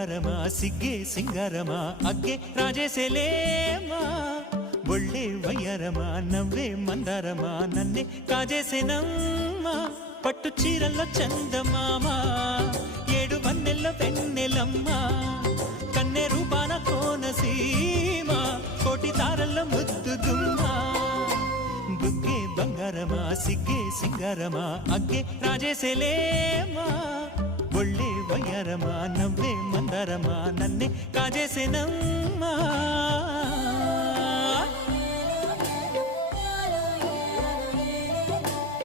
బంగారమా సిగ్గే సింగారమా అగ్గే రాజేసేలేమా ఒళ్ళే వయ్యారమా నవ్వే మందారమా నన్నే కాజేసేనమ్మా పట్టు చీరల్లో చందమామా ఏడు వన్నెల్లో వెన్నెలమ్మా కన్నె రూపాన కోనసీమ కోటి తారల్లో ముద్దుగుమ్మా బుగ్గే బంగారమా సిగ్గే సింగారమా అగ్గే రాజేసేలేమా ఒళ్ళే వయ్యారమా నవ్వే మందారమా నన్నే కాజేసేనమ్మా